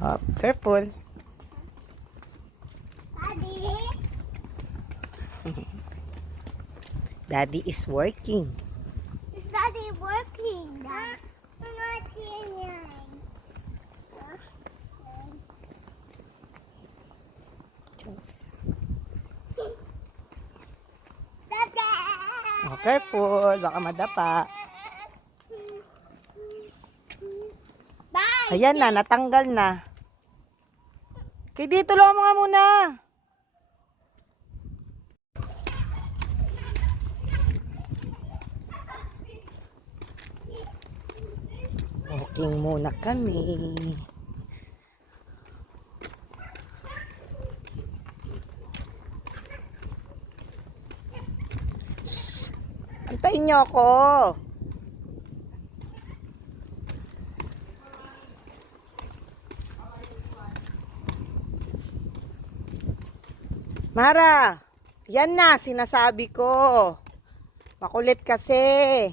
Oh, careful. Daddy. Daddy is working. Is Daddy working? Not yet. Daddy. Oh, careful. Baka madapa. Bye. Ayan na, natanggal na. Kaya dito lang mo nga muna. Walking muna kami. Shh! Antayin niyo ako. Mara, yan na, sinasabi ko. Makulit kasi.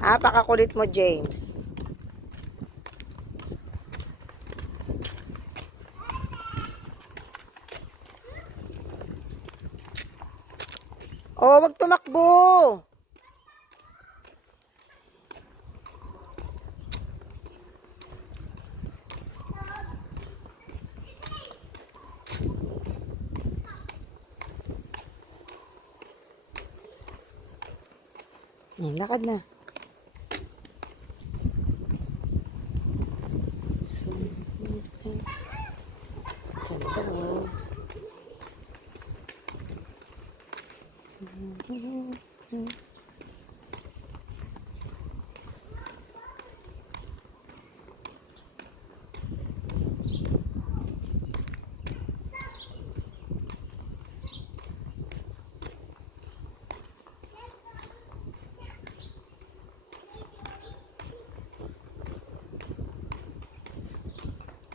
Pakakulit mo, James. Oh, wag tumakbo. Lakad na. So, ganda oh.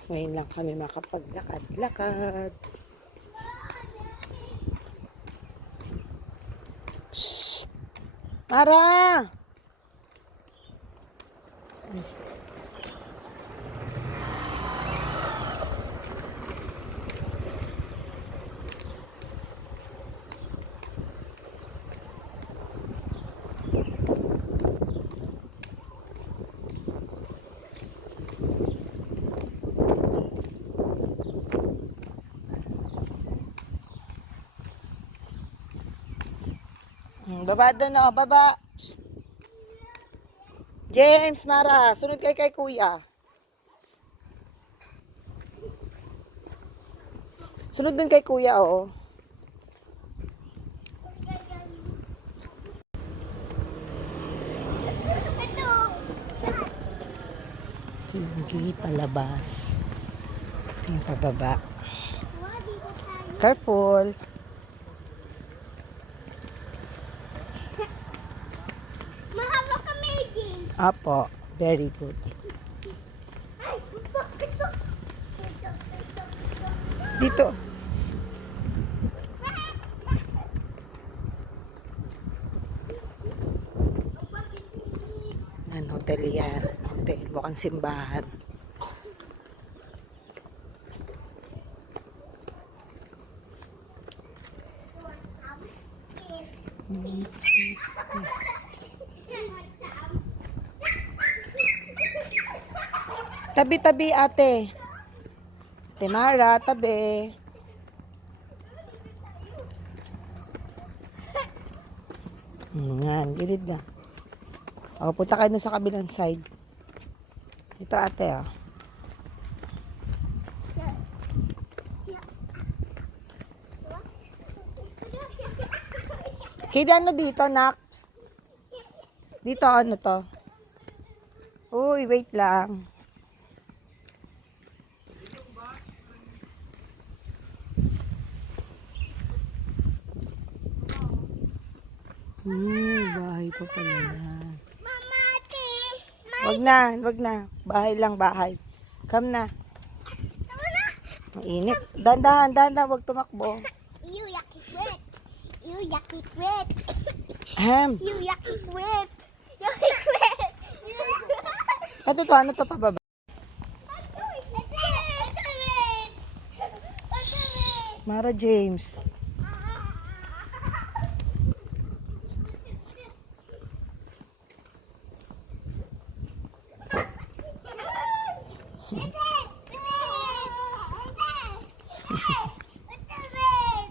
Ngayon lang kami makapaglakad-lakad. Shh! Mara! Baba doon oh, baba. Shh. James, Mara, sunod kay kuya. Sunod dun kay kuya, oh. Ito yung gate palabas. Ito yung pababa. Careful. Mahaba ka making. Apo, very good. Dito. Yan, hotel yan. Hotel, mukhang simbahan. Tabi-tabi ate. Ate Mara, tabi. Yan, gilid na. O, punta kayo sa kabilang side. Ito ate, oh. Kaya ano dito, nak? Dito, ano to? Uy, wait lang. Bahay pa pala yan. Mama, ate. Wag na. Bahay lang, bahay. Come na. Ang init. Dandahan, wag tumakbo. You yucky wet. You yucky wet. Ahem. You yucky wet. You yucky wet. Ano to pababa? Mara James.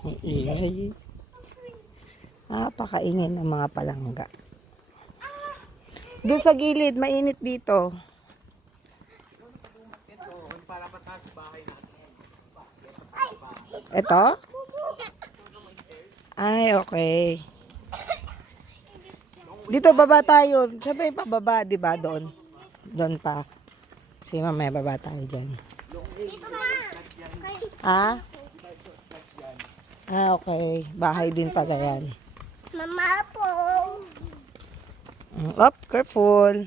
Ang ingay. Napakaingay ng mga palangga. Doon sa gilid, mainit dito. Ito? Ay, okay. Dito baba tayo. Sabay pababa, di ba? Doon. Doon pa. Sige, mamaya baba tayo dyan. Ah? Ah, okay. Bahay din pala yan. Mama po. Up, careful.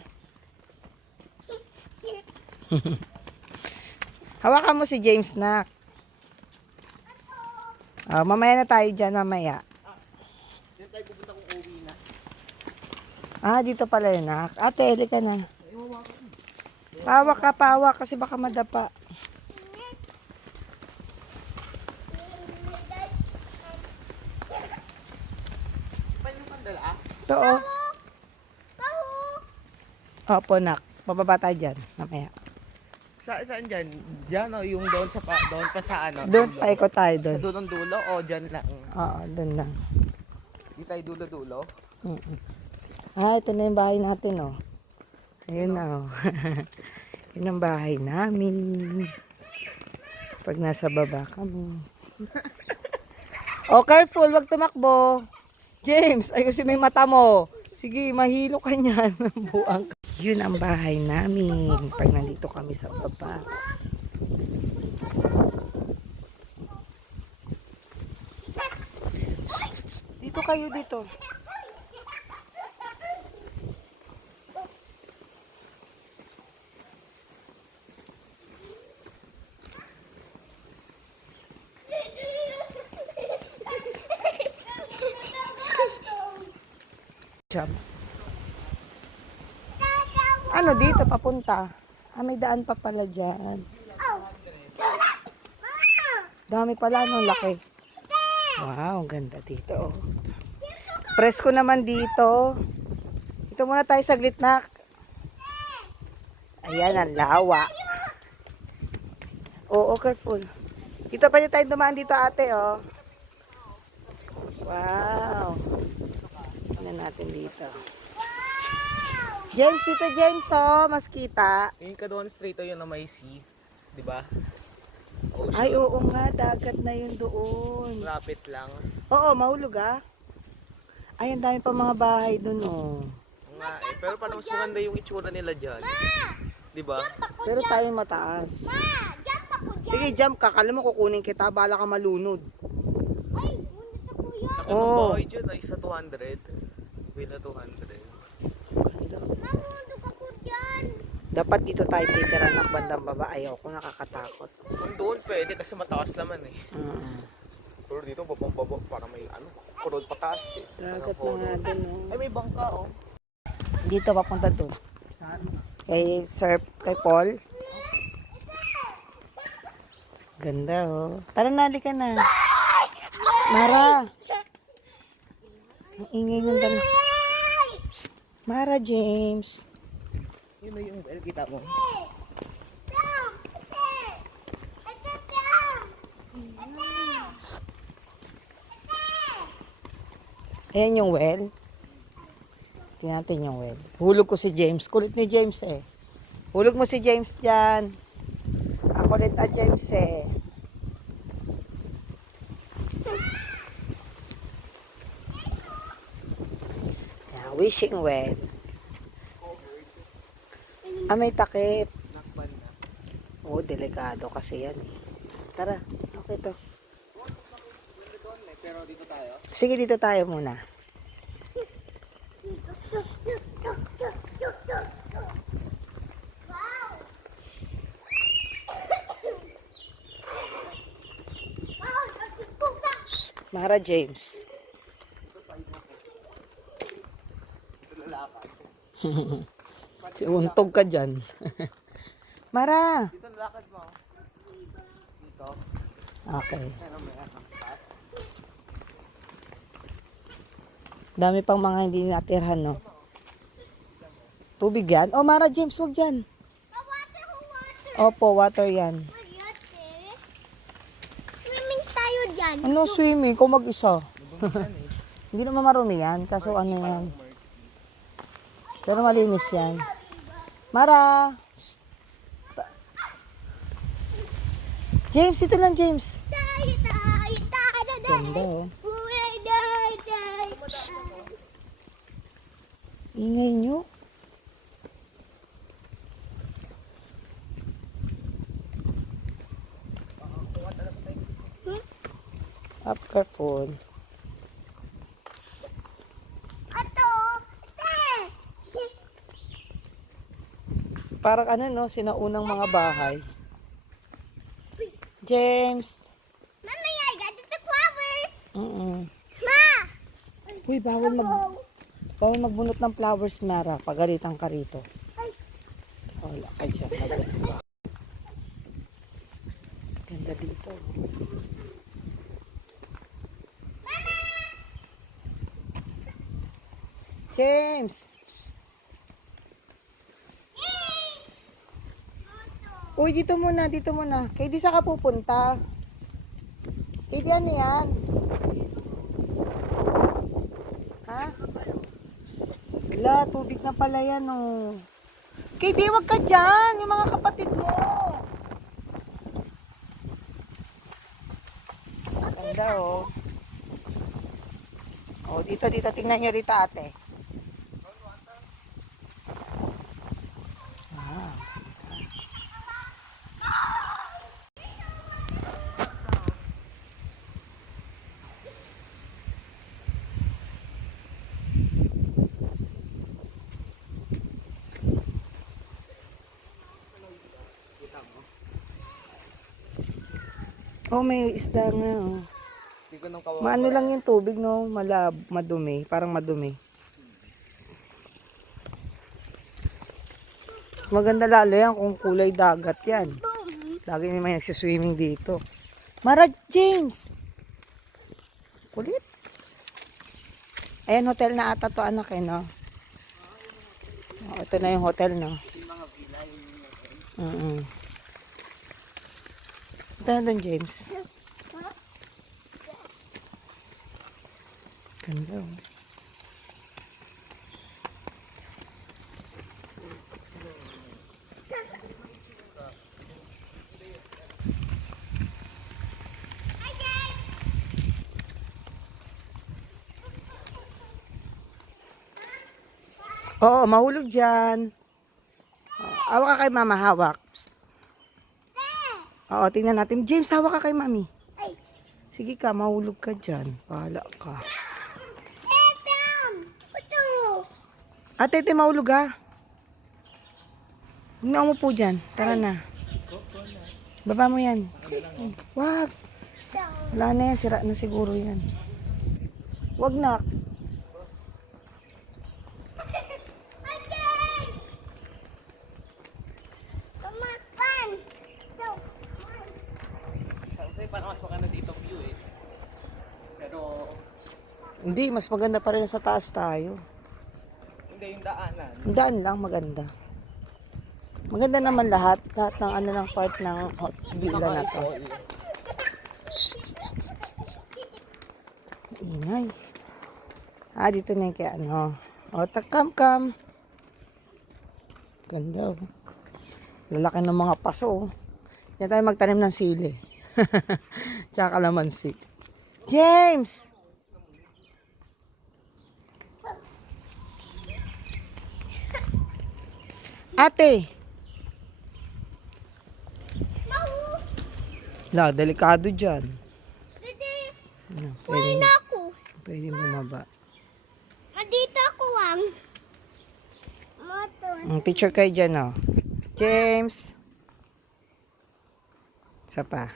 Hawakan mo si James na. Mamaya na tayo dyan, mamaya. Ah, dito pala yun, nak. Ate, hili ka na. Pawak kasi baka madapa. Ito, oh. Opo, nak. Pababa tayo dyan, mamaya. Saan dyan? Dyan o yung doon doon pa sa ano? Doon, dulo? paikot tayo doon. Sa dulong dulo o dyan lang? Oo, doon lang. Di tayo dulo-dulo? Ah, ito na yung bahay natin, oh. Ayun na, oh. Yun ang bahay namin. Pag nasa baba kami. Oh, careful, wag tumakbo. James, ayusin mo yung mata mo. Sige, mahilo ka niyan. Buang ka. Yun ang bahay namin. Pag nandito kami sa baba. Dito kayo, dito. Job. Ano dito papunta? Ah, may daan pa pala dyan. Dami pala, no, laki. Wow, ang ganda dito. Oh. Presko naman dito. Ito muna tayo saglit, nak. Ayan, ang lawa. Oo, careful. Dito pa tayo dumaan dito, ate, oh. Wow. Tingnan natin dito. James, dito James, oh, mas kita. Yung Caduan Street yun na may sea. Di ba? Ay, oo nga, dagat na yun doon. Lapit lang. Oo, mahulog ah. Ay, ang dami pa mga bahay doon, oh. Nga eh. Pero parang mas maganda yung itsura nila dyan. Di ba? Pero tayo mataas. Jump ako dyan. Sige, jump ka. Kala mo kukunin kita, bala ka malunod. Ay, unit ako yan. Ang Oo. bahay dyan ay sa 200. Villa 200. Nahundog ako dyan. Dapat dito tayo titira ng bandang baba. Ayoko, nakakatakot. Kung doon pwede kasi mataas naman eh. Mm. Pero dito babang-baba para may ano, kurod pataas eh. Dagat na nga doon, oh. Ay may bangka oh. Dito, papunta doon. Kay Sir, kay Paul. Ganda, oh. Tara na, halika na. Psst, Mara. Ang ingay ng dala. Psst, Mara James. Yun na yung well, kita mo. Ayan yung well. Tingnan natin yung well. Hulog ko si James. Kulit ni James eh. Hulog mo si James dyan. Ang kulit na James eh. Ayan, wishing well. Ah, may takip. Nakban na. Oo, delikado kasi yan eh. Tara, okay to. Pero dito tayo. Sige, dito tayo muna. Shh, Mara James. Ito lalakad. Untog ka dyan. Mara! Dito lakad mo. Dito. Okay. Ano may ano? Dami pang mga hindi natirhan, no? Tubig yan? Oh, Mara James, wag yan. Water. Opo, water yan. Swimming tayo dyan. Ano swimming? Kung mag-isa. Hindi naman marumi yan. Kaso ano yan. Pero malinis yan. Mara! Shh. James, ito lang James. Tayo. Ganda oh. Ingay nyo. Upper phone. Ato. Parang ano no, sinaunang mga bahay. James. Mama, I got the flowers. Ma! Uy, bawal magbunot ng flowers, Mara. Pagalitan ka rito. Wala ka dyan. Ganda dito. James! Uy, dito muna. Kay di sa ka pupunta. Kay di ano yan? Ha? Wala, tubig na pala yan, oh. Kay di, wag ka dyan. Yung mga kapatid mo. Ganda, oh. Oh, dito. Tingnan nyo rito, ate. Oh, may isda nga, oh. Hindi ko nang kawawa. Maano lang yung tubig, no? Madumi. Parang madumi. Mas maganda lalo yan kung kulay dagat yan. Lagi naman nagsiswimming dito. Mara James! Kulit. Ayan, hotel na ata to, anak, eh, no? Oh, ito na yung hotel, no? Ito na doon, James. Ganda, oh. Oo, mahulog dyan. Hawak ka kay mama, hawak. Psst. Oo, tingnan natin. James, hawak ka kay mami. Sige ka, mahulog ka dyan. Bahala ka. Ate, mahulog ha. Huwag na umupo dyan. Tara na. Baba mo yan. Wag. Wala na yan, sira na siguro yan. Wag na. Parang mas maganda dito view eh. Pero Hindi, mas maganda pa rin sa taas tayo. hindi yung daanan. Ang daan lang, maganda. Maganda naman lahat. Lahat ng ano ng part ng villa na to. Ingay. Ah, dito na yung kaya ano. O, come. Ganda, oh. Lalaki ng mga paso, oh. Yan tayo magtanim ng sili. Tsaka kalamansi. James! Ate! La, delikado dyan. Ano, Kumain na ako. pwede bumaba. Dito ako ang. Picture kayo dyan, oh. James! Isa pa.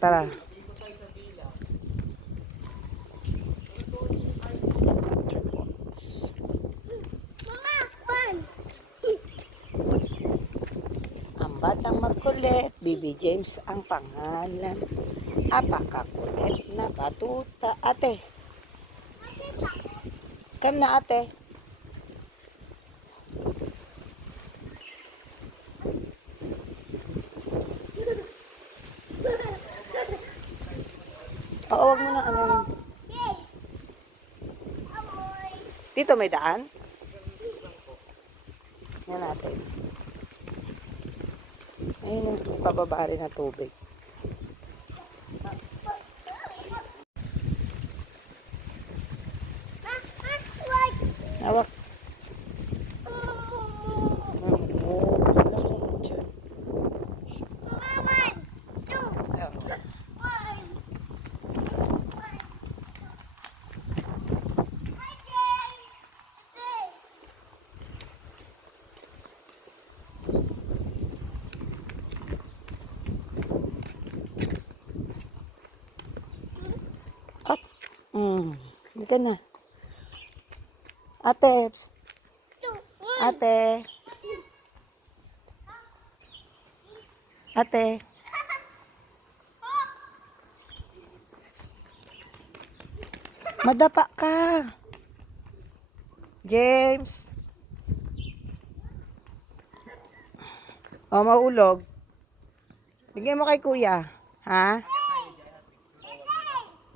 Tara. Apakakulit, Baby James ang pangalan. Apakakulit na batuta. Ate, come na ate. Oo, wag mo na ano. Yay! Amoy! Dito may daan? Yan natin. Ayun, may pababa rin na tubig. Wag! Hawak. Wala mo dyan. Maman! Two! Ayun. One! Hi, James! Hey! Up. Hindi ka na. Ate, psst. Two! One! Ate. Ate. Madapa ka. James. O, maulog. Bigay mo kay kuya. Ha?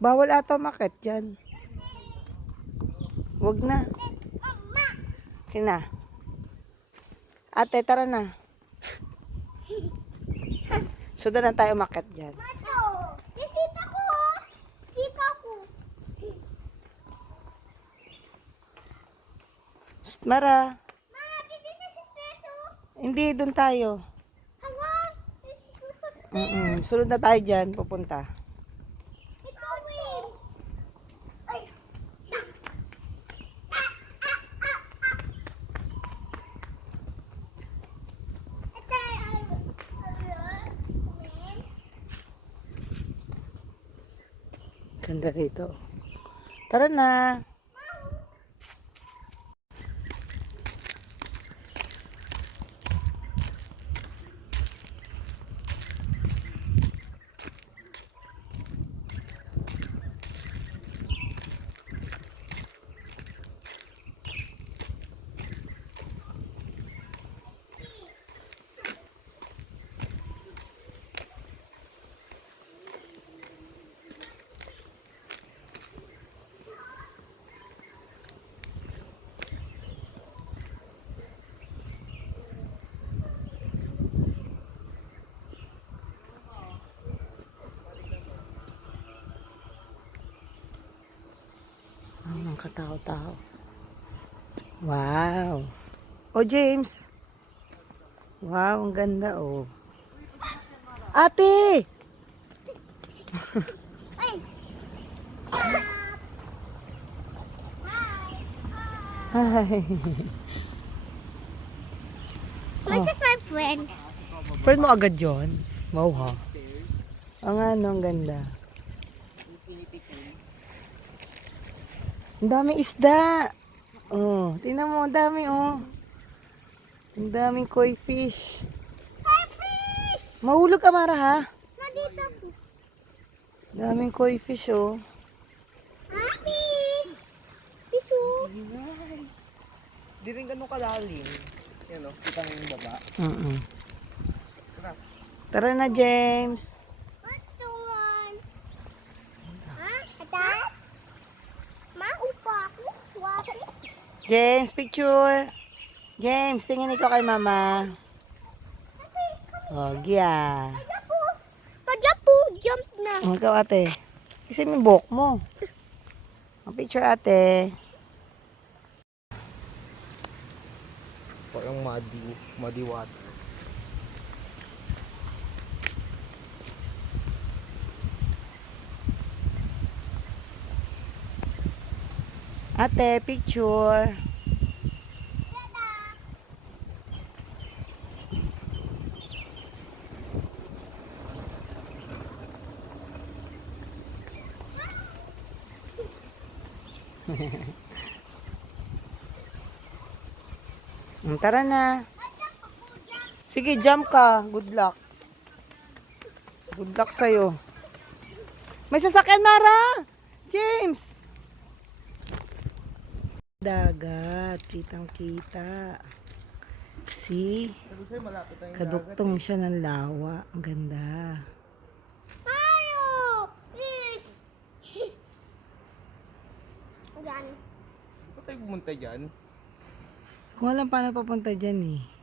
Bawal ata makit dyan. Huwag na. Mama! Sina? Ate, tara na. Sundan na tayo makit dyan. Mato! Isita ko! Isita ko! Psst, Mara. Ma, dito sa sisters, oh! Hindi, dun tayo. Hala! Sunod na tayo dyan, pupunta. Ito, Win! Ay! Ito, Win? Ganda rito. Tara na. Ang katao-tao. Wow. Oh, James. Wow, ang ganda, oh. Ate! Ay! Hi. This is my friend. Friend mo agad yun? Wow, ha? Ang ano, ang ganda. Ang daming isda. Oh, tingnan mo, ang dami, oh. Ang daming koi fish. Mahulog ka, Mara, ha? Nandito ko. Daming koi fish, oh. Happy! Piso. Di rin ganun kalalim. Yan o, kita mo yung baba. Tara na, James. What's the one? Ha? Ata? Maupa ako. Water. James, picture. James, tingin ikaw kay mama. Oh, Gia. Majapo. Majapo. Jump na. Ikaw, ate. Kasi may buhok mo. Ang picture, ate. Parang muddy water. Ate, picture. Tara na. Sige, jump ka. Good luck. Good luck sa'yo. May sasakyan, Mara! James! Dagat. Kitang-kita. See? Kaduktong siya ng lawa. Ang ganda. Mario! Please! Yan. Ba't tayo pumunta dyan? Kung alam paano papunta dyan eh.